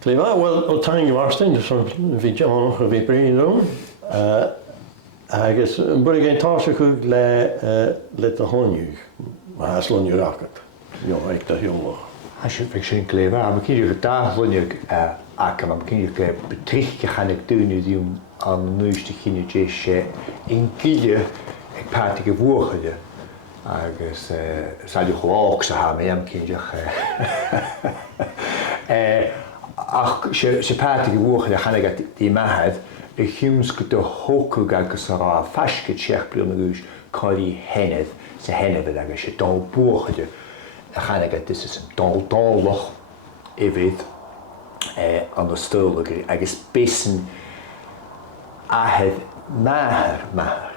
Cléfa, wel, o tan i warstein, so fi John o fi brin nhw. Agus yn bwyd gen tas o chwg le dy honiwg. Mae has loniwg agad. Jo, eich da hiwmwch. Als je fiction Cléfa, maar kun je daar wanneer maar kun je betrich gaan ik doen die aan nieuwste kinetjes in kiele ik paartige woorden. Agus zal je gewoon ook zo hebben, ja, kun je ach se paartige woorden gaan ik die maat. Ik hiemsk de hoek agus ra faske tjechblummegus kali hennet se hennet agus je dal woorden. Gaan ik dit is een dalloch even aan de stoel agus bessen ahed maar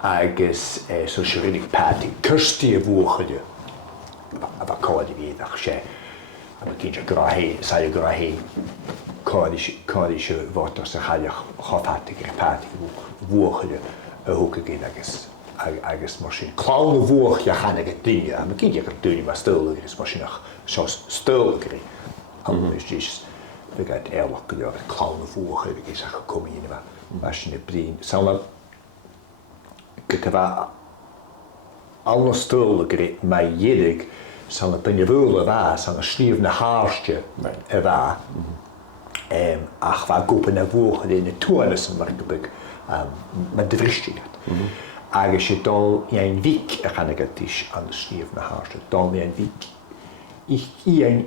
agus so schwierig party kurstie woorde aber kodi wieder sche aber kindje grahe sai grahe kodische woord se halle hofatige party woorde ook gehen agus machine clown woord ja gaan ik dingen maar kindje kan doen maar stoel is machine zo stoel kri is we gaat eerlijk ja clown woord ik is gekomen in maar machine brein zal Kekava alle stullen mij jedig zal het in je willen waar zal een schlief naar haarstje waar ach waar kopen naar voren in de toernissen maar ik met de vriendje als je dan een week gaan ik het is aan de schlief naar haarstje dan een week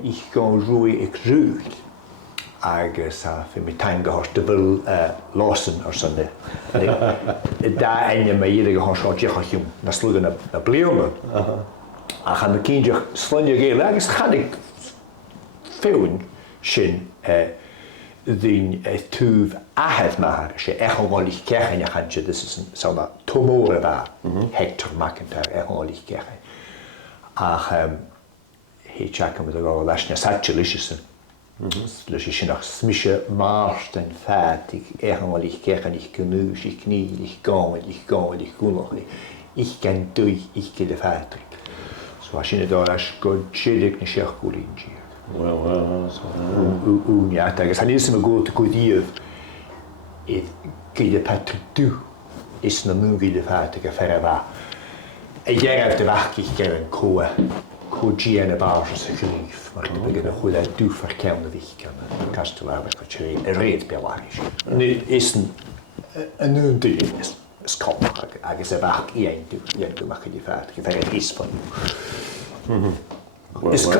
ik kan roeien ik ruikt agus fi mi time gehorst de wil lossen or sonde. Da enne me iedere gehorst jechachjum na slugen na bliome. A gaan de kindje slunje geel agus gaan ik feun sin din tuv ahed maar se echolig kerchen ja gaan je dus is een zo'n tumore waar Hector McIntyre echolig kerchen. Ach he checken met de go lasne satchelische. Dus je nog smische maarst en fertig, ergens ik krijg ik genoeg, ik knie, ik kom, ik kom nog niet. Ik kan doen, ik kan de fertig. Zoals je daar als goed chillig niet zeg goed in je. Wel, ja, dat is niet zo goed te kodief. Ik kan de fertig doen, is nog nu de fertig verder waar. En jij hebt de wacht ik kan een koe. Koji en de basis gelief, maar ik begin goed uit toe verkeerde wichten. Kastelaar met wat je reed pelagisch. Nu is een nieuw ding is koud. Ik zeg wacht één doe mag je die vaart. Je verder is van.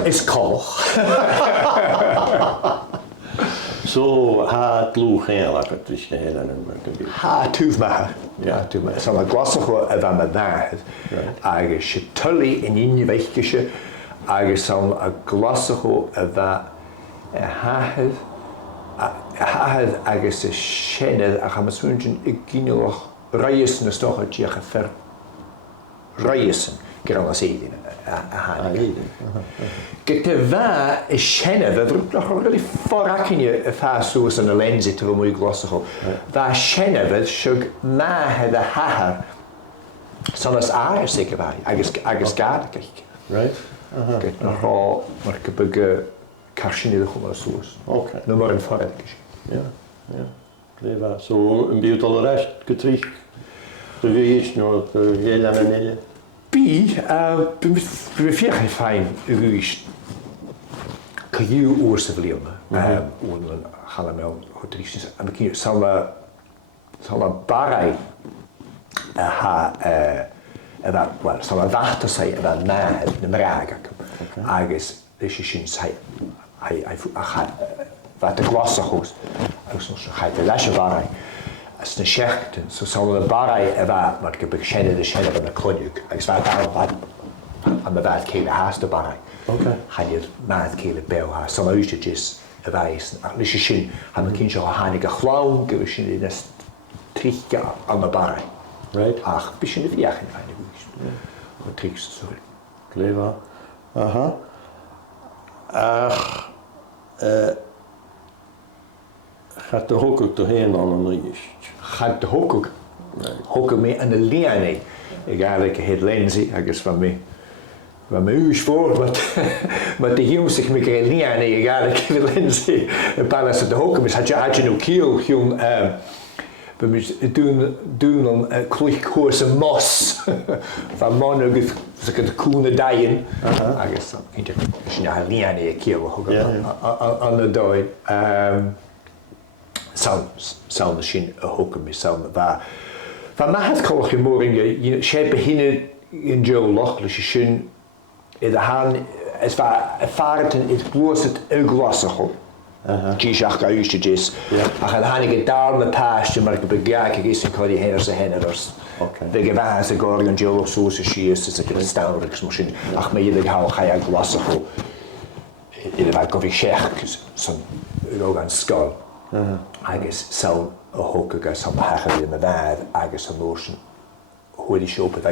Is koud. Zo had loeg heel erg het is geheel en een ha tuuf maar. Ja, tuuf maar. Zo'n glassig wat met daar. Als je tully in je wegje. Agus zo'n glassig wat hahed agus de schene. Ach maar zo'n ik ging nog reizen is toch het je gever reizen. Kan als eten. Kijk, de waar is schene. We doen nog een really voorraken je vaas zoals een lens zitten we mooi glassig. Waar schene we zo'n maar de haar. Zoals aar zeker bij. Agus gaat kijk. Right. Kijk, nogal, maar ik heb een karsje niet gewoon zoals. Oké. Nu maar een voorraad. Ja. Cléfa, zo een beetje al de rest getricht. De wees nog heel aan een hele. Ben veel geen fijn ruis. Kan je oorste verliezen? En gaan we wel goed richten. En ik zal een barrij zal een wachter zijn en na de meraga. Agus is je zin hij wat de glassig is. Als nog ga je de lesje barrij. Als een schechten, zo zal een barrij maar ik heb geschenen de schenen van de klonjuk. Als wij daar aan de waard kele haast de barrij. Ga je maat kele bel haast. Zal uitjes wijzen. Als je zin, heb ik kindje al hanige glauw, dus je in het trichtje aan de barrij. Right. Ach, bisschen de viagen eigenlijk. Wat trickst sorry. Cléfa. Aha. Ach. Gaat de hok ook doorheen aan een riest? Gaat de hok ook? Hok mee aan de liane. Ik eigenlijk het lenzie, ik is van mij. Maar mijn huis voor, met de jongens zich met geen lian en je gaat ik wil inzien. Een paar mensen de hoeken, dus had je nog kiel, gewoon we moeten doen een kliekkoerse mos van mannen ze kunnen koene dijen. Ik is je nou lian en je kiel aan de dooi. Zou misschien een hoeken met zou waar. Van mij het kollig je morgen je schepen hinnen in Joe Loch, dus je schön in de haan, es war erfahren in het bloos het uglassig. Die zag ik juist is. Ach en hanige daar met paasje, maar ik begrijp ik is ik kan die henners. De gewazen gorgen en Joe zo ze schiest, dus ik het stanriks misschien. Ach maar je hou ga je glassig. In de wijk of ik zeg, zo'n rogan skull. Agus zou een hoek agus sam hagen in de waar, agus een notion hoe die shop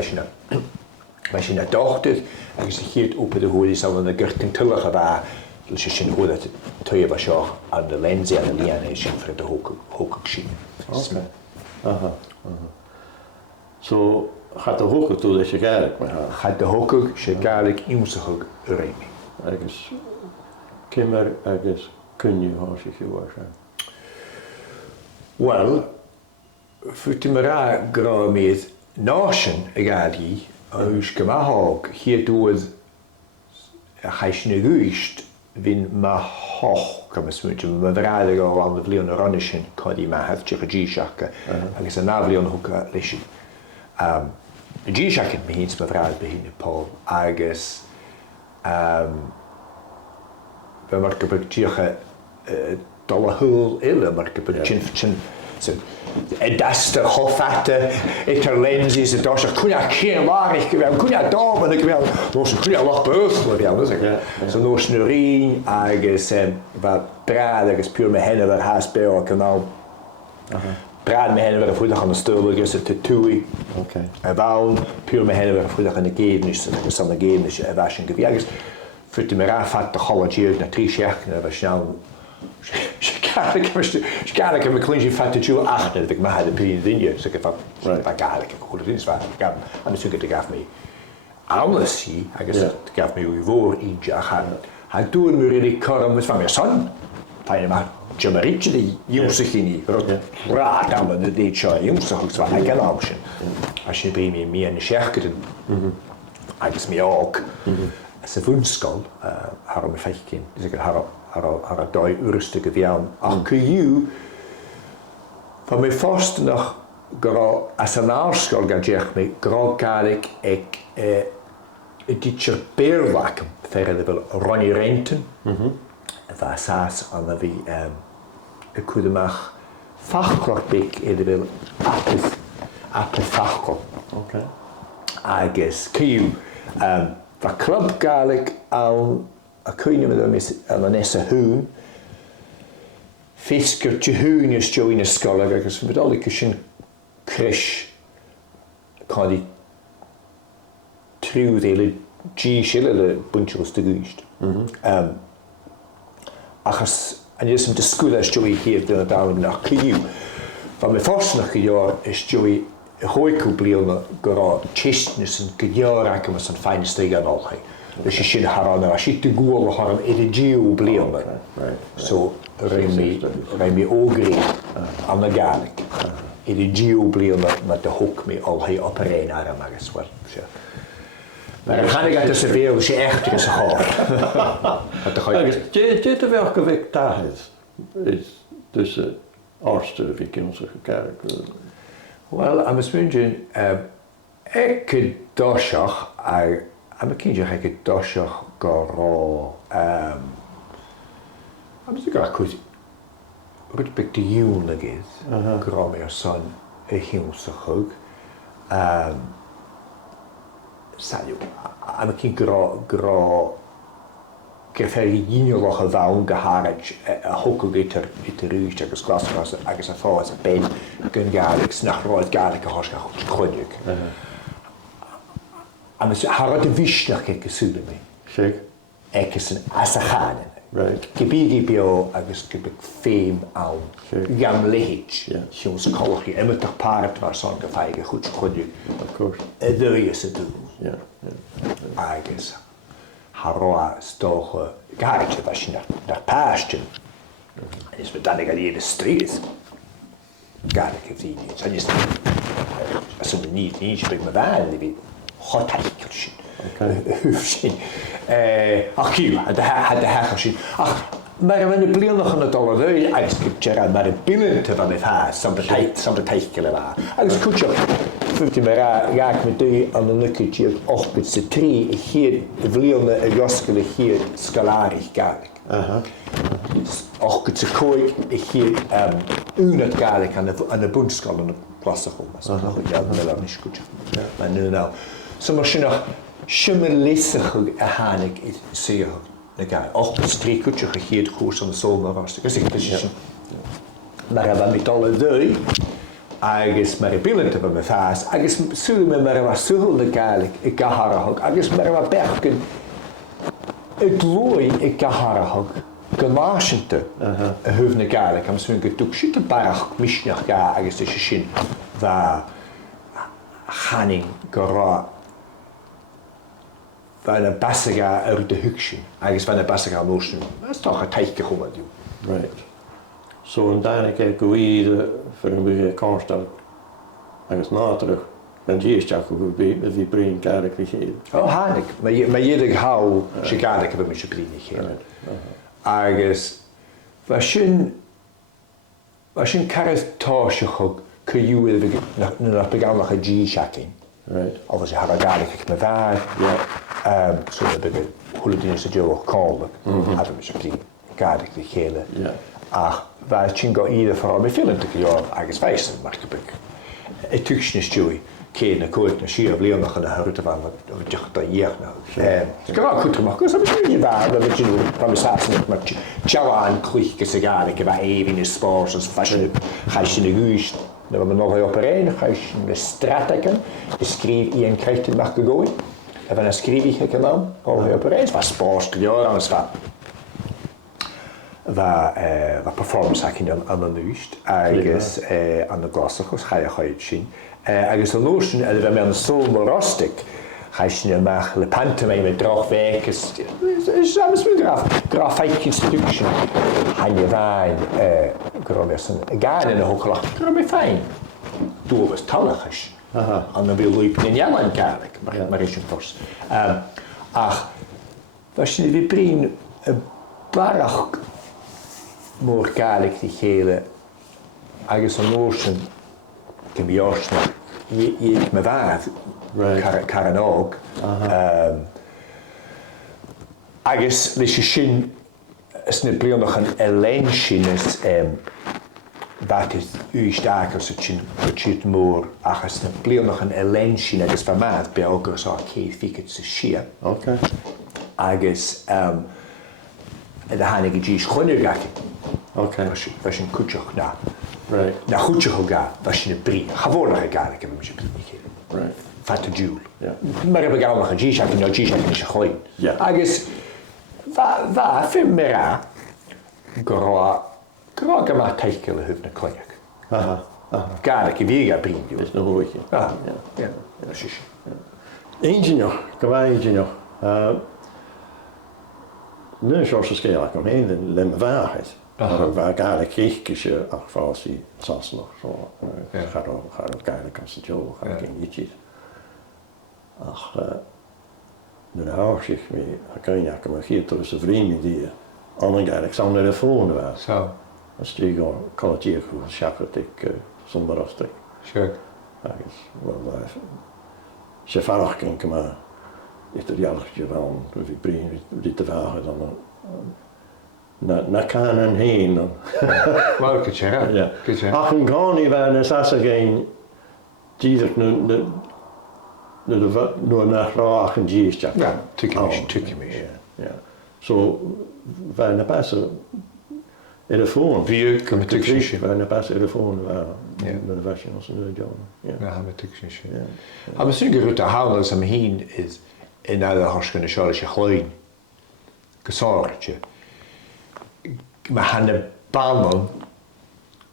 als je naar dochter, agus je hier op de hoe die zou een gurting tullige waar, dus je zien hoe dat twee was zo aan de lens en de liane is voor de hoek zien. Zo gaat de hoek toe dat je kijkt maar gaat de hoek, je kijkt iemsig remi. Agus kimmer agus kun je als je waarschijnlijk. Wel, voor te mera graag met nation agadi, als gemaakt hier doet hij sneeuwst win ma hoog kan me smutje me verraden al aan de vliegen ranischen kan die maar heeft je G-schakke en is een navlion hoek lesje. De G-schakke begint me verraden beginnen Paul agus we maken bekijken dolle hul ille maar ik heb een chin dat is de hofvatte het er lens is het daar kun je geen waar ik wel kun je daar ben ik wel dus kun je lach beurt wel dus ik zo no snurien agus wat praten is puur met hen wat haast bij elkaar nou praten met hen wat voor de stul is het toei en wel puur met hen wat voor de gegeven is dat is dan de gegeven is was een geweest voor de mera vat de college naar 3 jaar was snel Schadelijk heb ik kleintje van de Jewel achter dat ik maar de pijn in je zeg van schadelijk goed is waar ik heb aan de zoeken te gaf me alles zie ik zeg gaf me uw voor in jaar hij toen me really karm met van mijn son fijn maar Jamaritje die jongens zich niet raad aan de dit jaar jongens toch wel ik kan option als je bij me meer in de scherken ik is me ook ze voelskal haar me fijn dus ik haar doi uurstukken van AQU van mijn vast nog als een aanschouw gaat zeg me graag ik teacher beerwaken verder wil Ronnie Renten en van saas aan de wie ik kunt mag fachkorpik in de wil appel fachkorp agus QU van club gaalik aan kun je met een nesse hoen fiskertje hoen is jo in de school dus met al die kussen crash kan die trouw de G-schille bunchels te guist als en je is de school als Joey hier de daar naar Q van mijn vorige jaar is Joey hooikoebliel gara chestness en jaar raken met zijn fijne steek aan al dus je ziet haar aan als je te goed haar een edgeo bleven zo remi ogri aan de garlic edgeo bleven met de hoek mee al hij opereren naar hem maar is wat maar dan ga ik uit de serveren als je echt is gehad je te welke week daar is tussen Arster wie in onze kerk wel aan mijn smintje ik dosach I'm a kindje ik dosach garo I'm just gonna could respect to you again garo meer son a himse hoog saio I'm a kind garo geferigino loch vaun geharage a hokelgitter it ruist agus glasgas agus a fáas a ben gun garlics nach roid garlic a hoska chronik am es harad vishnach ke gesude me check ekes en asahanen right gebigi bio agus gebik fame au gam lehich shows kolchi emet der part var son gefeige goed chronik of course there is it yeah I guess Harroa stoge gaartje was je naar paasten. En is met dan ik alleen de street. Gaar ik die niet. Zo is als ze niet spreekt me waar die hot hikkeltje. Hufshin. Ach kiel, de hekkeltje. Ach, maar we hebben blil nog aan het alle deur. Als kutje maar de binnen te van het huis, som de teikkelen waar. Als kutje voelt je me raak met die aan de lukketje op met z'n drie. Hier vliegende joskele hier scalarig gaarlijk. Ook het ze kooi hier unet gaarlijk aan de boenskal en de klasse gewoon. Ja, dat is niet goed. Maar nu nou, zo maar je nog schimmelissig hanik is zeer. Ook het streekje gegeerd koers aan de zomer was. Maar we met alle deur. Agus mar bilen te me fast, agus sul me mar was sul de galig, ik gaharahog, agus mar wa berken. Het looi ik gaharahog. Gemashente, huvne galig, am swing getuk shit een paar mishnach ga, agus de shin va haning gara. Van een bassiga uit de huksje, agus van een bassiga motion. Dat is toch een tijdje geworden. Right. So en dan kijk we voor een beetje constant. Agus na terug. Dan zie je dat we brein kaarlijk gegeven. Oh, hanik. Maar je hou je kaarlijk hebben met je brein gegeven. Agus was je karaktage ook kun je naar begaan een G-shacking. Right. Of als je haar kaarlijk met waar. Ja. Zo heb ik hoe het is dat je ook kalm. Hadden we je brein kaarlijk gegeven. Ja. Ach, wij chingo ieder vooral met filmen te kijken, agus wijzen, maar ik heb het tukjes joey, keer kooit naar schier of leeuwen gaan naar rutte van wat je dat hier nou. Het kan ook goed gemaakt, dus dat is niet waar, dat je nu van de staatsen met tjawa en klieke sigaar, ik heb even in de sport, als fashion, ga je in de huis, dan hebben we nog een opereren, ga je in de straat kijken, je schreef je een krijgt het mag gegooid, en dan schreef ik het dan, over opereren, het was sport, ja, anders wat. Waar performance heb je aan de nuist, ergens aan de klassiekers ga je het zien. Ergens de notion, en we hebben een zomer rustig, ga je maar de pantomime met draagwerken, is alles weer graaf feitjes stukje. Ga je wijn, graag een gaan in de hooglaag, graag fijn. Doe was tallig is. En dan wil je in jouw aankijken, maar is je vast. Ach, was je weer prien barach. More gaelig die gele, agus een notion, kan be juist nog, je me waar, karen ook. Agus dus je shin, is niet blij nog een elijnshin is, wat is u sterk als het shin more, ach is niet blij nog een elijnshin, agus van mij bij elkaar zo keer fiket ze schier. Okay. Agus, de hanige G's gewoon gaken. Okay. Was je een kutjoch na. Right. Na kutjoch ga, was je een brie. Gewoon nog een gaar, ik heb hem je brie gegeven. Right. Fatte joule. Ja. Maar heb ik al nog een G-shack, nou G-shack is gewoon. Ja. Agus, waar vind me ra? Graag maar teikelen heeft een klinkt. Gaar, ik heb weer een brie. Dat is nog goed. Ja. Dat is het. Eentje nog, eentje nog. Nu zoals de scheel kwam heen, dan lemmen waarheid. Waar eigenlijk kriegje afvalsie, zoals nog zo. Gaat ook eigenlijk als het jou, ga ik in iets. Ach, nu hou zich mee, kan je maar hier tussen vrienden die anderen Alexander de Volgende was. Zo. Als die gewoon kan het hier goed schakkerd ik zonder afstek. Sure. Ze vaak kijken maar. Is er jaloetje van, dus ik breng dit te vragen dan naar Kanen heen. Maar ik het zeggen. Ja. Ach, een gewoon niet waar, dan zat ze geen, die zich nu naar graag een jeestje. Ja, tukje mis. Ja. Zo, wij naar passen telefoon. Wie kan met tukjes? Wij naar passen telefoon waren. Met de wasje als een joh. Ja, met tukjes. Maar misschien gerucht te houden als hem heen is. En nou, dan hartstikke een schalletje klein gezorgdje. Maar gaan de banden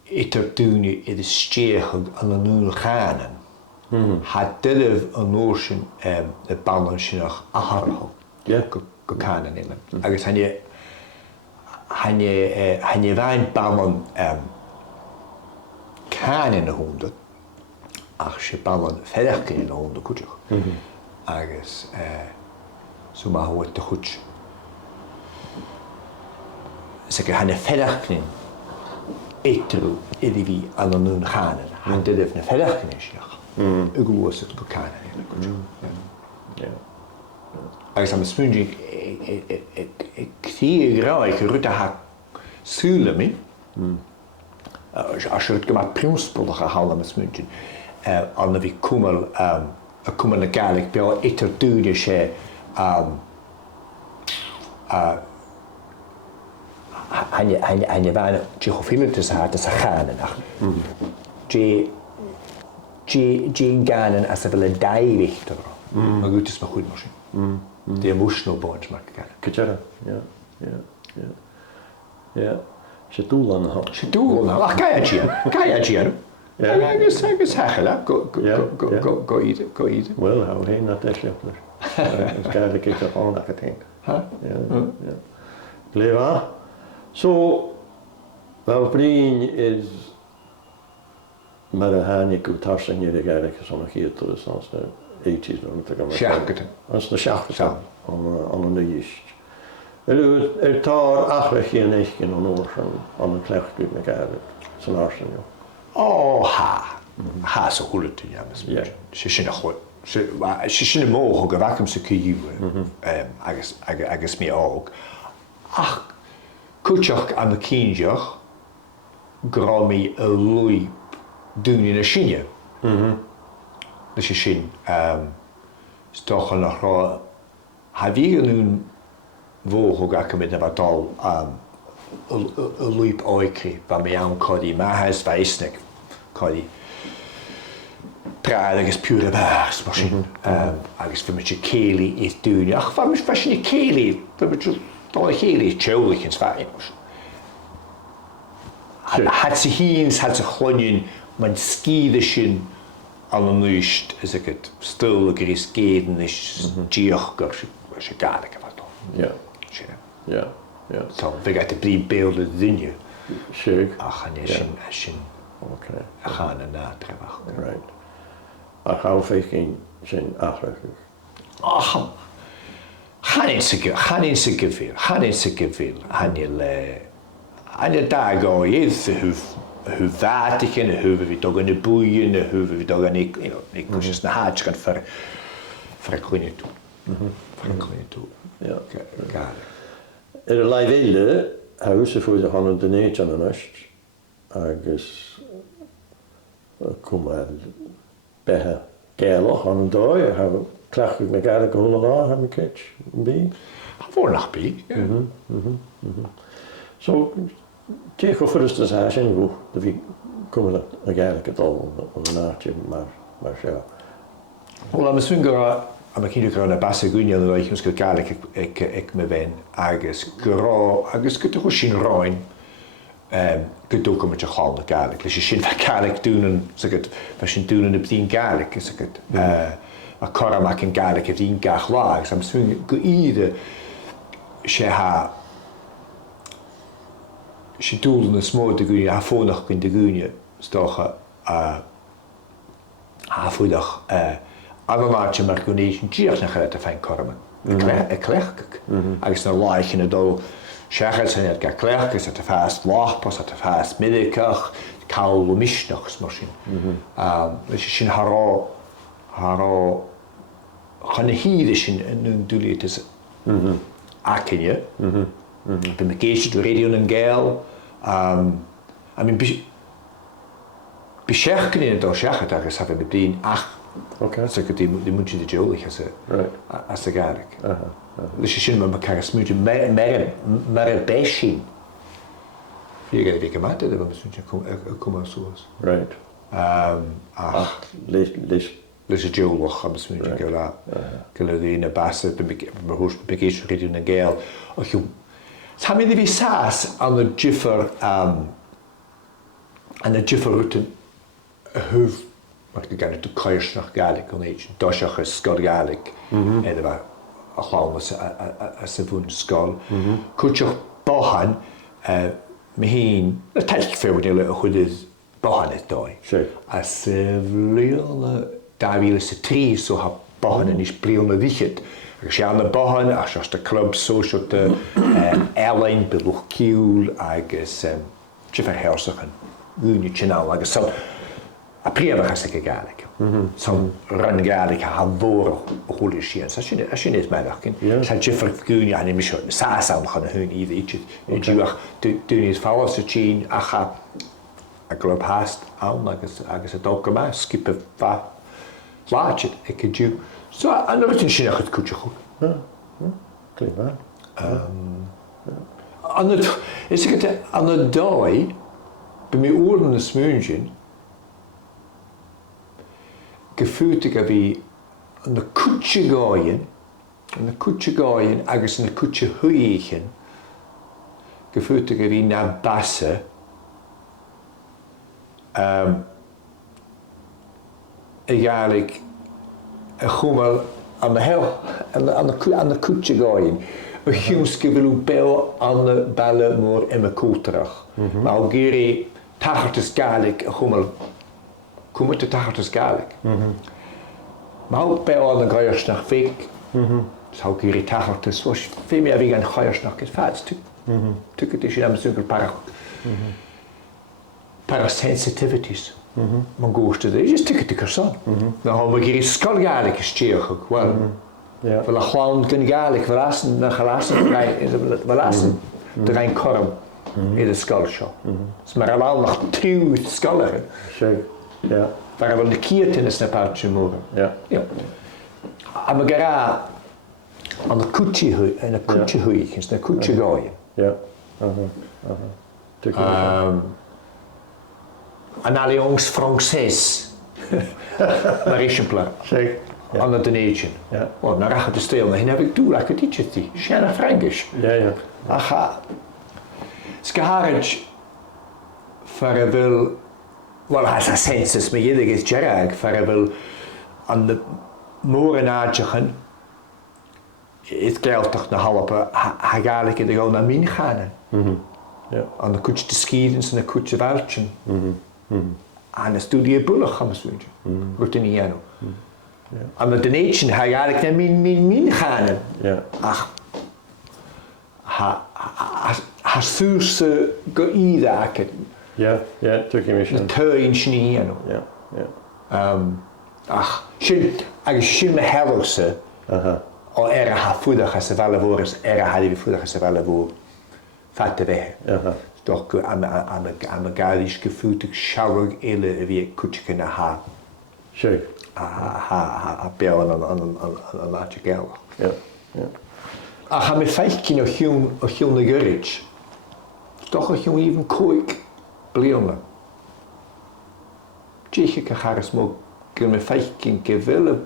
het op doen in de stegen aan de nul gaan. Had dit een notion de banden nog aardig. Ja. go cána ile. Agus hanne bhain balan cána na húnda ach sé balan fedachcin na húnda cúteach. Agus so má hua de chuch. So go hanne fedachcin éitirú idir bhí an an nún chána. Han dydyf na fedachcin eisiach. Y glwys go cána ile cúteach. Agus am smúndig ctí grá ag ruta ha súla mi. As rut gyma primsbulach a hal am smúndig. Anna fi cwmal a cwmal na gaelig beo eitir dúne sé hanne bhain tíchofiltas a cháanach. Dí gánan as a bhfuil a daimhíchtar a gútas ma chuid mar sin. The emotional bonds mar gan. Kutjara, ja. Sé dúlan ha. Sé dúlan ha. Ach gaia tían. Agus hachela go ide. Well, hou heen dat eslipler. Is gaelig ik dat al dat denk. Ja. Leva. So wel brin is maar hanik go tarsen je gaelig so nog hier tot de de 80s dan te gaan. Schaket. Als de schaket aan een juist. Tar achweg in eigen aan een klechtje met gaelig. Zo'n arsen jo. Oh ha so hullet ja mes. Ze sin goed. Ze sin mo go vakum se kyju. Agus me ook. Ach kutjach aan de kindjach gra me a lui doen in a sinje. Dus je sin stoch nach ra ha wie nu wo ga met na vatal a luip oikri ba me aan kodi ma has weisnek kodi praat agus pure baars machine agus vir met je keli is doen ach van mis fashion je keli vir met je dol keli choulich in sva had ze hiens had ze glonjen man skiede sin an an nuist is ek het stil gris geden is diach gar se gaarke wat Ja. So we got to be beelden dinje. Sure. Ach sin. Okay. Gaan na trebach. Right. Ach hou geen zijn achtig. Ach. Gaan in se geveel. Han je dag go is hu vatigen hu we toch in de boeien hu we toch ik kus na haat kan ver kunje toe. Ja. Gaar. Leiville huise voor de handen de neet aan de nest. Agus kom behe geloch aan een dooi. Have klach ik me gaar de holle heb ik het bij. Voor nog bij. Zo tegen voor de zaak en hoe dat we komen eigenlijk het al op een nachtje maar ja. Wel misschien ga am ik na basse gunja no ich mus galig ek me ben agus go to sin roin go do kom met je gal galig dus je sin galig doen so het was sin doen op 10 galig is het a kora mak in galig het 10 gach lag sam swing go ide she doelde een små de gunja ha voor nog in de gunja stocha ha voor nog Agamárte mar gonéisisin díoch na chaile a féin corma. Cléchcach. Agus na láich in a dul seachas san ga cléchgus a fast láchpas a fast midicach, caul misnachs mar sin. Leis sin hará chuna híide sin nun dúliad is acinne. Be me géisi do radio an gael. I mean, be seachcin in a dul seachat agus hafa be blin ach Okay. So die moet je de jolig als de gaarlijk. Dus je ziet met elkaar smoetje maar bij zien. Je gaat die gemaakt hebben we misschien komen zoals. Right. Ach, dus het jolig gaan smoetje gela. Gela die in de basse be hoes begees reden een geel. Och je. Sam je die saas aan de jiffer route hoef maar ik ga niet te kruis naar galig kon eet. Doshach is skod galig. En daar chlán as a bhún scáil. Cúteach báhan mi hín na teich féile a chud is báhan is dói. As bhlionna 2003 so ha báhan is blionna wichid. Agus sé anna báhan as de club sóisiúta airline beluch ciúil agus tífar hersachan úni tsinál agus san a príomhachas a gaelig. San ran gaelig a bhór a chúlir sían. Sin is meachcin. San tífar gúni an imis sásamchan a hún iad ítiid. Dúach dúnis fálas a tín a club hast an agus a dóga me skip a láid ag dú. So an rutin sin achad cúteach. Clean Is it an a dói be mi oren na smúin gefuúte a bhí an na cúte gáin agus na cúte thuíchen gefuúte a bhí na basse I gaelig a chumal an na hel an na cúte gáin a hiúske bhfuú bell an na balle mór imime cútarach. Má géirí tachartas gaelig a chumal cumute tachartas gaelig. Má bell an na gaiirsnach féic Tá géirí tachartas fé mé a bhí an chairsnach is fad tu is sin am súgur parasensitivities. Man góiste is tu san. Na ha ma géirí scal gaelig is tíoch well. Fel a chlán gyn gaelig verlassen na gelassen verlassen de rein korm in de scal seo. S mar al nach triú scalar. Waar wel de kiert in is na paartje mogen. A ma gara an de koetje hui en de koetje hui is na koetje gooien. An alliance Française naar exemplar. An de Donation. Want naar achter de steel, maar heb ik doel ik het iets die. Sjana Frankisch. Aha. Skaharage voor wil wel has a census me jedig is jarag voor wil aan de morenaadjen het geld toch na halve hagalige de gewoon naar min gaan. Aan de koetje te skieden en de koetje weltjen. Aan de studie bullen gaan we doen. Wordt er niet aan. Aan de Donation ga je eigenlijk naar min gaan. Ach, ha suurse goeiedaken. Tuk je misschien. De tuin snien. Ach, sin me helose. Al ha voedig als ze wel voor is, ha die voedig als ze wel voor. Vatte weg. Doch aan de gadisch gevoetig schouwig ele wie kutje na ha. Ha bel aan laatje geld. Ach, me feitje nog heel de gurrich. Toch nog heel even koik bleonne. Tjie kan haar smok me feitje gewille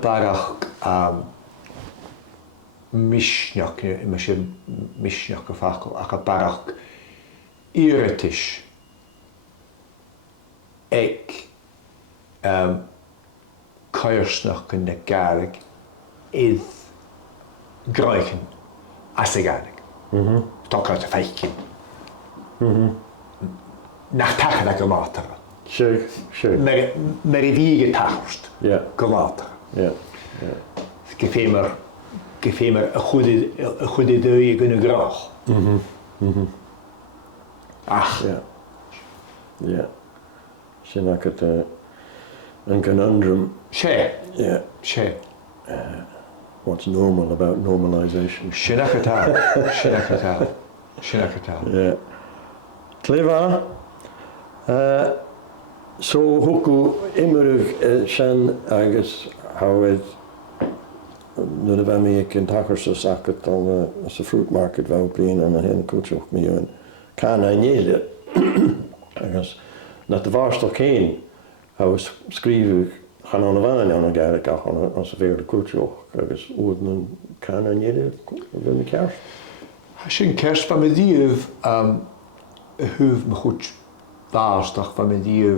parach mishnach gefakel ach parach irritisch. Ik kairsnach de gaelig is greichen as de gaelig. Toch uit de feitje. Nach tagen dat gemater. Maar wie getachst. Gemater. Geef me een goede idee kunnen graag. Ach. Sin ik het een conundrum. What's normal about normalization? Sin ik het al. Clever. So hoeku immerug shen agus how it nu de vemi ik in takkers saket al as a fruit market wel blien en een koetsje me en kan I niet agus dat de waarstok heen how skriven gaan aan de waan aan gaelig aan als weer de koetsje agus ouden kan I niet wil ik kerst. Sin kerst van me die huuf me goed Baasdag van me die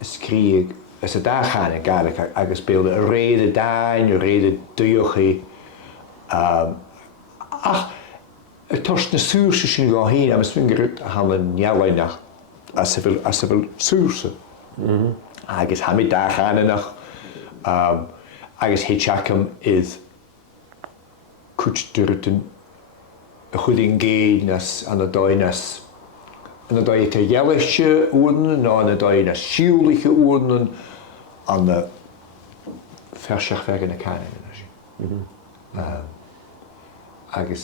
skrieg as a dachan yn gael agus byl y reid y dain, y reid y diochi. Ach, y tos na sŵrsa sy'n go hyn am ysfyngryd ham yn nialainach a sefyl sŵrsa. Agus ham I dachan ynach agus hitchakam is kuch dyrten y chwydyn gyd nas an y doi nas an y doi te jellisje oorden no an y doi nas siwliche oorden an y fersiach weg in y canin agus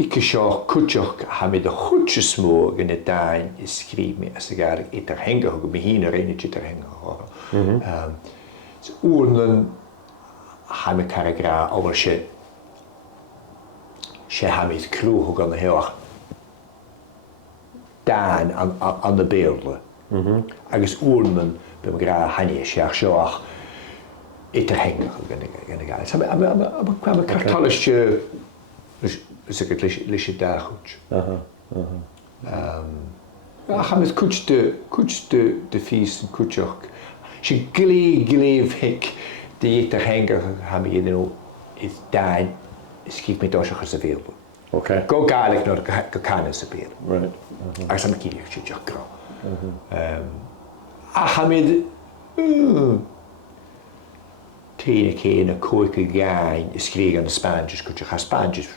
ikke seo kutjoch ha mi de goedje smoor in het dain is skrif me as ik eigenlijk eter hengen hoe me hier een eentje ter hengen so oorden ha mi karagra over she ha mi kroeg hoe gan heel dain aan de beelden agus oorden be me gra hannie sjaach sjoach eter hengen hoe gan ik ga maar kwam kartallisje dus ik het lisje daar goed. Ja, gaan met koets de vies en koetsjok. Ze gleef ik die te hengen gaan we hier nu is daar is kijk met ons geserveerd. Oké. Go gaarlijk naar de kanen serveren. Right. Als een kiertje jakro. Gaan we tien keer een koike gaan is kreeg aan de Spaanjes koetje gaan Spaanjes.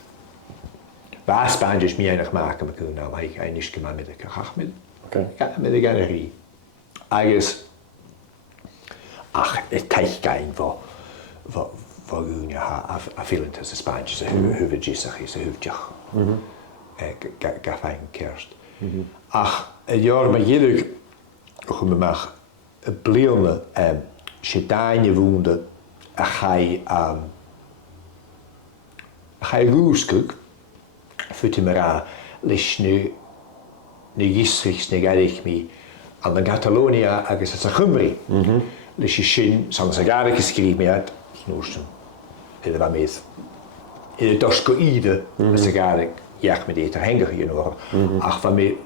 Waar Spaanjes meer nog maken, maar kunnen nou ik eigenlijk gemaakt met de kachmel. Oké. Ja, met de galerie. Eigenlijk, ach, het tijdgein voor jullie ha, veel te de Spaanjes, hebben gissig is, hebben toch, gaf een kerst. Ach, het jaar met jullie, hoe me mag, bleven, Chitaine woonde, ga je roeskuk. Fyt me ra leis nu gisrichs ne gaich mi an Catalonia agus as a Chymru. Leis sin san sa gaich skrif me at snústum. Iddo va mes. Iddo dosko ide as a gaich jach met eter henger hier nor. Ach va me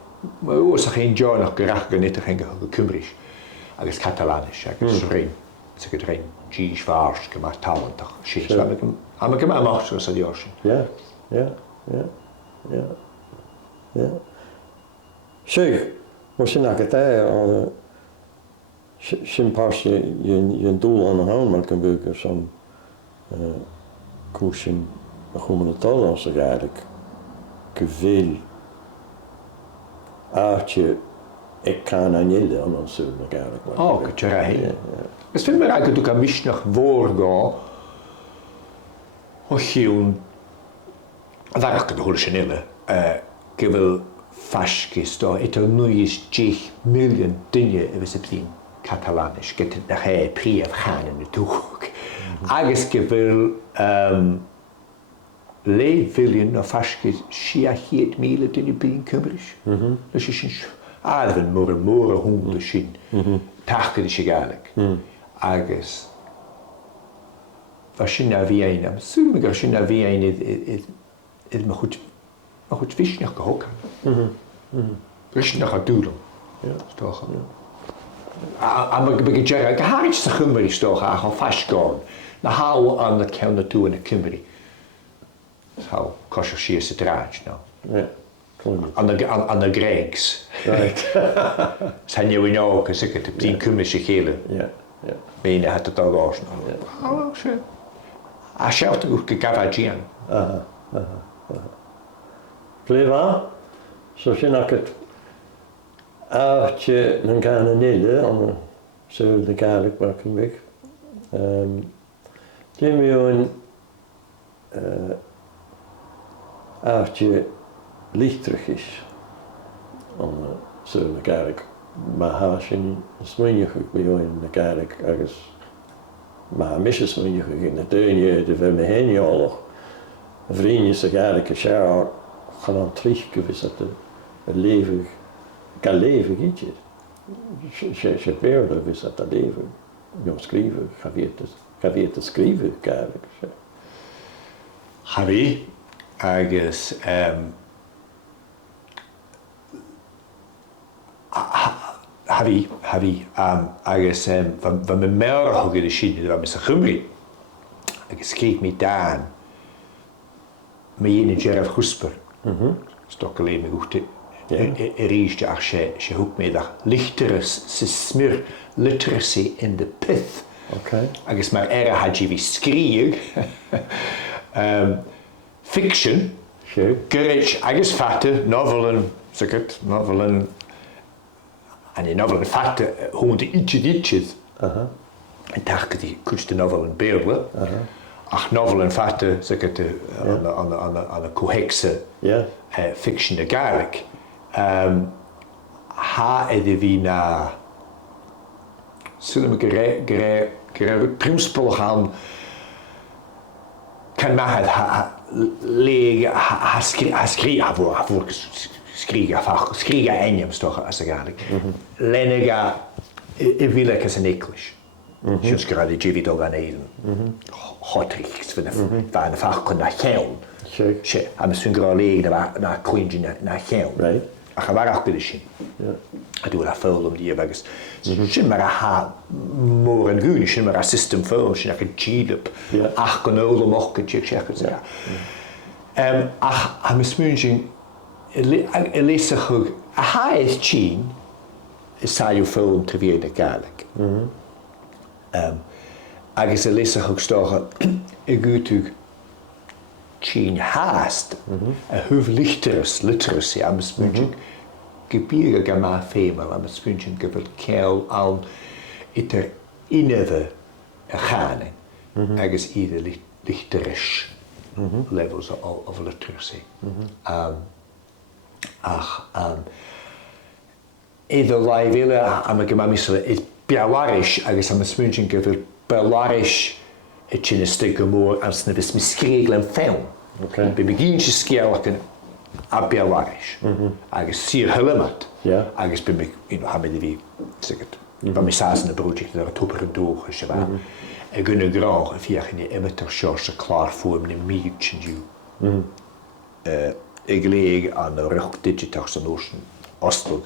oosach een jaar nog gerach gan eter henger Cymrisch. Agus Catalanisch agus rein. Zeg het rein G's vaars gemaakt talentach. Shit. Am ik maar mach so sa diorschen. Ja. Zeg, was je naar het sin pas je doel aan de hand maar kan bukken zo'n koersen gewoon het al als er eigenlijk veel aardje ik kan aan je dan zullen we eigenlijk oh kutjerij het vind me eigenlijk dat ik aan mich nog voorgaan hoe je daar ik de originele gewil faschkis da eto nu is 10 miljoen dingen we septien Catalanisch get het naar hij prief gaan in de toek agus gewil leefvillen of faschkis schiachiet miele dingen bin Cymrisch dus is een aarden more honden zien taken is egalig agus was je nou wie een am zullen we gaan wie een het me goed vis nog gehokken. Vis nog gaat doen. Ja, toch. Maar ik begin zeggen, ik ga iets te Cymru toch aan vastgaan. Dan hou aan de kant naartoe in de Cymru. Zo, kosher is het draadje nou. Ja. Aan de Greeks. Right. Zijn jullie nou ook, als ik het op 10 Cymrische gelen. Ja. Bene had het al gehoord. Oh, zo. Als je het ook gekavageerd. Pleva, zo zie ik het aardje een gaan nille, aan zo de gaarlijk bakken weg. Die een aardje lichter is, aan zo de gaarlijk, maar haasje smenig bij jou in de gaarlijk ergens, maar misje smenig in de tuinje, de van me heen je al nog, vriendjes de gaarlijke schaar. Gaan dan teruggeven dat het leven kan leven iets. Je beelden is dat leven. Je schrijven, ga weer te schrijven eigenlijk. Harry, ergens havi agus van me mer hoge de sin van mis Gymri agus kreeg mi daan me in Gerard Gusper stokke le me goede richte ach se hoek me dag lichteres se smir literacy in de pith agus maar had je wie skrieg fiction courage agus fatte novelen zeker novelen en die novelen fatte gewoon de ietsjes en dacht die kunst de novelen beelden ach novelen fatte zeker aan de cohexe fiction de garlic ha de wie na zullen we primspel gaan kan maar het lege skriga enjams toch als eigenlijk lenega vilek as in English just gerade David O'Ganeden hotriks van de vaak naar helm she am syngra lege na queen na helm right ach waar ook de shin I doe dat veel om die bagus shin maar ha more en gun shin maar a system voor shin ik cheap ach konol mocht check check ja ach am smunging elise hug a high chin is sa you film te weer de gaelic agus elise hug stoge e gutuk chin haast a hoef lichters literacy am smunging gebirge gama femel am smunging gebel kel al iter ineve gaan agus ieder lichterisch levels of literacy either laiville am gemamisle is biawarish agus am smunging gebel belarish etchinistic more as nevis miskreglen film be begin te skeelken a biawarish agus sir helmet agus be ha me die sikkert van mi saasne project der toper door geswa e gunne graag via die emitter charge klaar voor me meetchen you ik leeg aan de rug digital solution Oslo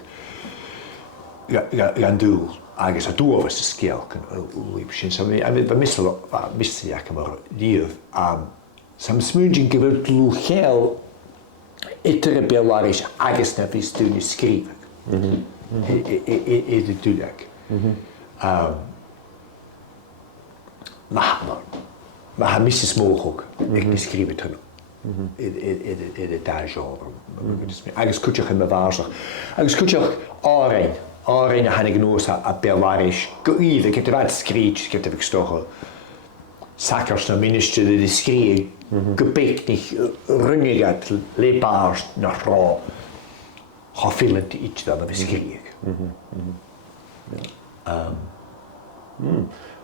gaan doel agus a doel was de scale kan liepschen so we missen ja maar die sam smunging geweld lu gel itere belarisch agus na vis doen schrijven de dulak maar misses mogelijk ik beschrijf het in de genre agus kutje in bewaardig agus kutje Arena han ik noos a belarisch goeide ik heb het screech ik heb het gestochen sakkers na minister de schreeuw gepikt niet runnigat lepaars naar ra ha filmt iets dat beschreef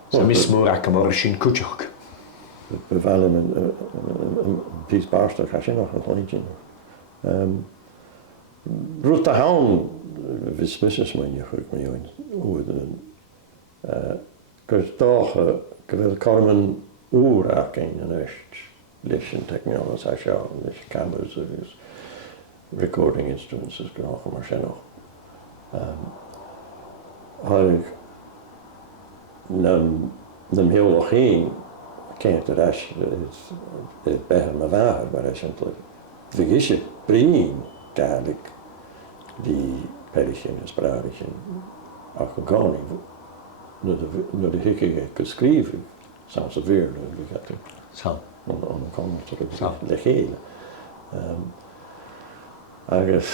so mismorak maar shin kutjok we vallen een piece baarster ga je nog een lintje Ruta Hound vis misses man je goed met jou hoe dus toch gewil komen oeraking en echt lichten technology als je dus cameras dus recording instruments is genoeg maar zijn nog had ik nem heel nog heen kent de rest het bij me waar maar eigenlijk vergis je brein dadelijk die perischen en sprachlichen ook gewoon naar de hikke geschreven soms weer we gaat zo on komen terug de hele agus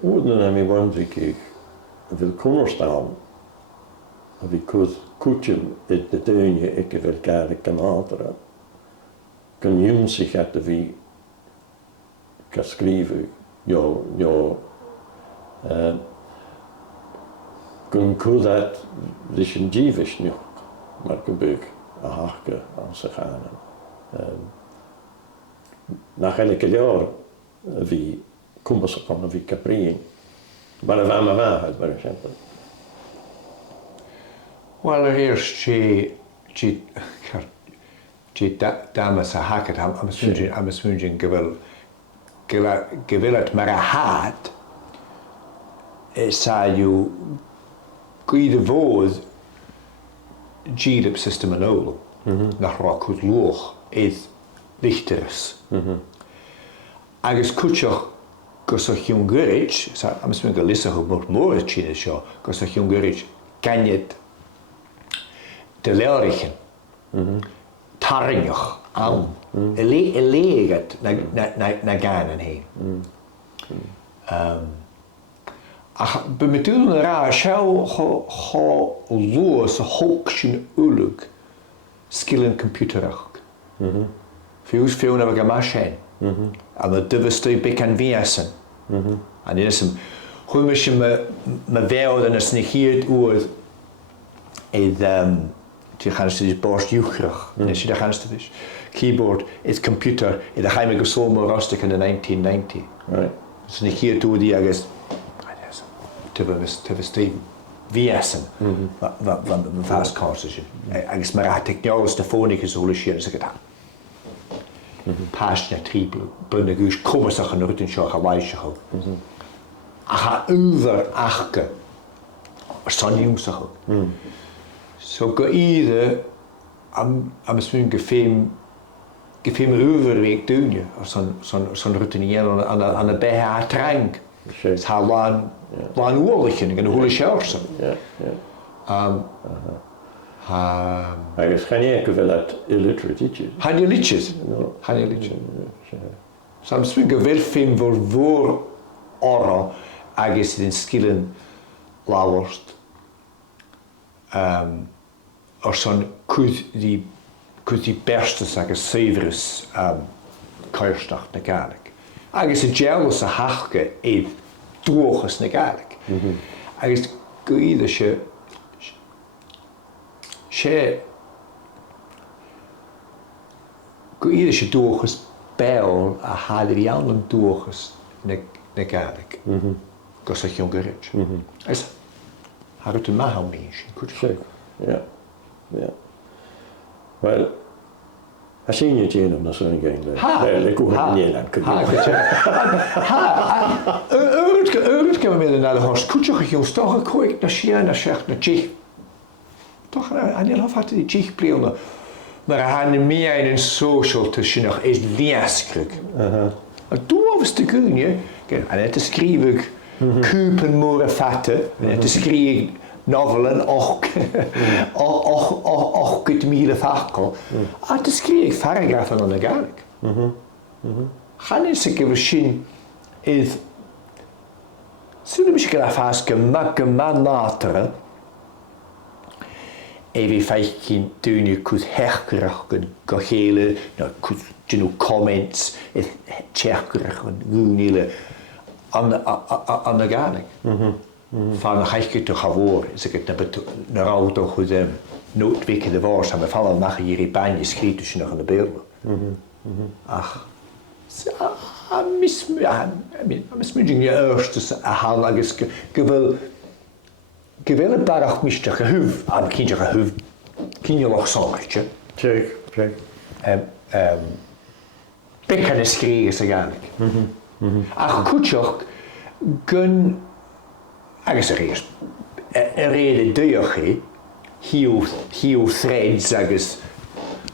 hoe dan me want ik wil kunnen staan wie kutje de tuinje ik wil kijken kan alteren kan je zich uit wie geschreven kun dat dus een jivish nu maar gebeukt een hakke aan zich aan na elke jaar wie komen ze van wie caprien maar dat was maar waar bij exempel wel eerst je dames hacket am smunging gewil het maar haat saio gyda fod gilip system yn ôl nach roc wrth lwch idd ddichterus. Agus cwtioch gosach yw'n gyrich, am ysmyn galisa hw mor y chyn sio, gosach yw'n gyrich ganydd dy leorichen, tarinioch am, y legat na gan yn hyn. Ach, by mi dwi'n yn ra, siaw ho lwys o hwg sy'n ulwg sgil yn computerach. Fiws fiwn efo gamasien. A mae dyfystoi bec an fiasan. A ni'n ysym, hwy mae sy'n ma feod yn ysyn hyd wrdd idd ti'n channes ydych borst uwchrach. Nes ydych channes ydych keyboard, idd computer, idd a chaim ag ysol mor rostig yn y 1990. Ysyn hyd wrdd i agos tyfystoi fiasan. Mae'n fast cors ysyn. Agos mae'r technologos dy ysol ysyn ysyn gyda. Pas na tri blynedd gwys cwmysach yn rydyn sio chawaisach o. A cha yfyr achga o'r soniwmsach o. So go iddo am ysmyn gyffeim yfyr weg dwnia o'r son rydyn ni an y beha a trang. Ha lan uolich yn gan hwyl i siawrs. Agus chan eich gyfer at illiterate eaches. Han je liedjes? Han je liedjes. Sam spring gyfer ffilm voor oro agos iddyn sgilyn laworst. O'r son cwyd di berstus agos seifrys cairstach na gaelig. Agos y gelus a hachga idd dwochus na gaelig. Agos gwyd eisiau gwyd eisiau dwochus bel a hadir iawn yn dwochus na gaelig. Gosach yw'n gyrrych. Ys, harwyd yn mahal mi eisiau, cwyd eisiau. Ja. Wel, a sy'n yw ti'n am na sy'n gael. Le gwrdd yn ielan. Yrwyd gyda mi yn y hors, cwtioch eich yw'n stoch y cwig na sian na siach na gych. Toch, aniel hof had die jich pleelde. Maar hij had meer in social tussen nog is liaskrig. Maar toen was de gunje, en het is schrijven kupen more fatten, en het is schrijven novelen och het miele fakkel. Het is schrijven paragrafen aan de gaalik. Gaan is ik even zien is zullen we misschien afhaast gemakken man later. Evi feichin dwni cwth hechgrach yn gochele, na cwth dyn nhw comments, tchechgrach yn gwynile an y ganig. Fan y chaichgyd o chafwr, is ag na rawd o chwyd noodwek de wars, am y fall nach hier i baan je schreet dus nog aan de beelden. Ach, mismyding je eerst a hal agos Gewille barach mistig gehuv aan kindje gehuv kindje nog zorgje. Check. Bekken is kregen ze gaalik. Ach kutjoch gun agus er is reden duurge hiu threads agus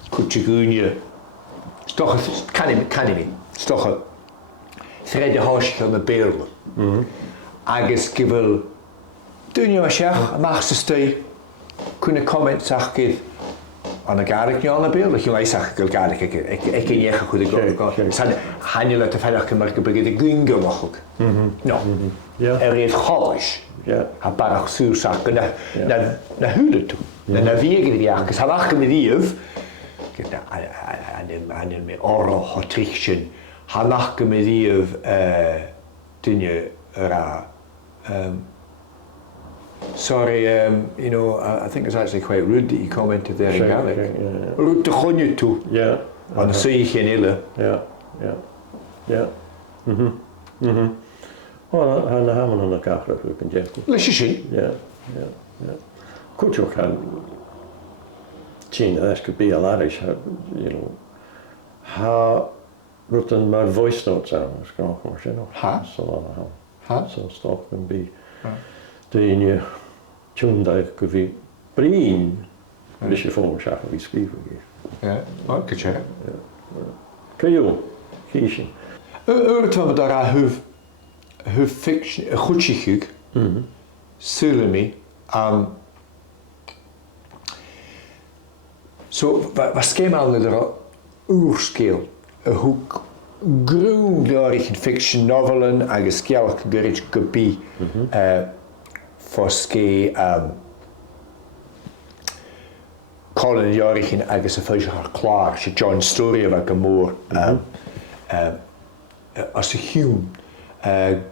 kutje gunje stoch kan ik stoch thread de hoosje van de beelden. Agus gewil Dwi'n yw eisiau, mach sy'n stwy, cwyn y comment sach gydd, ond y garig ni o'n y bil, ych i'n sach gyda garig, ec yn iech chwyd y gwrdd. Sa'n hanel at y ffeilach cymryd gyda gyda gwyngo mochog. No, rhaid cholis, a barach sŵr sach gyda na hwyd tu, na fi gyda fi ac, sa'n ach gymryd iaf, gyda anil me oro ho trichsyn, han ach gymryd iaf, dwi'n yw ra, sorry, I think it's actually quite rude that you commented there in Gaelic. Rude to chonje toe. Yeah. On zie je geen ille. Ja. Wel, han har man nog kanske för kan jag. Lees je zien? Ja. Could you can China that could be a large, how written my voice notes out was going for, Ha? So Ha? So stop and be Dyna tiwndaich gyfi brin nes i ffôn siach o fi sgrifo gi. Ja, oké, tja. Cyw, cysyn. Urtwa daar aan hu fiction, goed je Sulemi, so, wat schema er oerskeel, hoe grundlarig in fiction novelen, agus gelk gerich kopie, foske Colin Jorichin agus a fysio haar klaar, she John Story of a gamoor, as a Hume,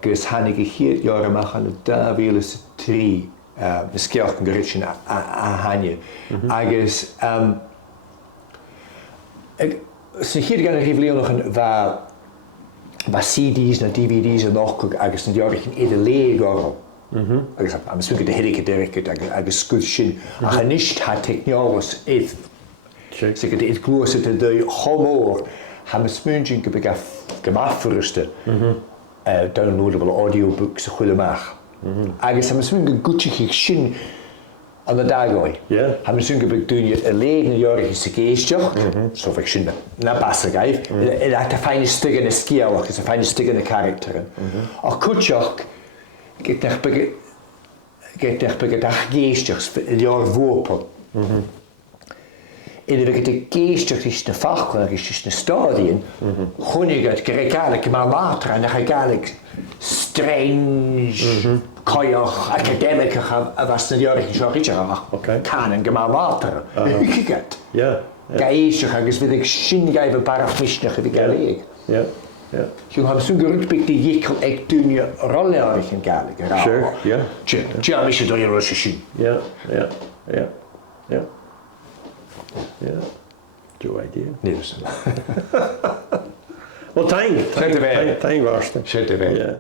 gus hannig hier jaren mag aan de 2003, mis gelk gerich in a hanje, agus so hier gaan er nog een waar CD's en DVD's en nog agus een Jorichin in leegorrel. Agus am swinge de hedike derket agus skutsin a nicht hat technologos it sikkert it glose te de homoor ha me smunging gemafruste downloadable audiobooks a goede maag agus am swinge gutchig shin aan de dagoi ha me swinge doen je een lege jarige geestjoch so fiction na passe geif het hat a feine stigene skill is a feine stigene karakteren a kutjoch get echt dag geestjes het jaar voorpel. In de geestjes is de vachtig is de stadien. Gewoon ik het gerekelijk maar later en dan gerekelijk strange kajach academic was de jarige zorgja. Kan en maar later. Ik het. Ja. Geestjes is weet ik zin geven paar mischnig wie geleeg. Ja. Ja. Je hebt zo'n gerutpik die jikkel echt toen je rollerig in kijken. Sure, ja. Tja, mis je door je Russen zien. Ja. Good idea. Nee, dus. Well, thank. Zet er weer. Thank, was Zet er weer. Ja.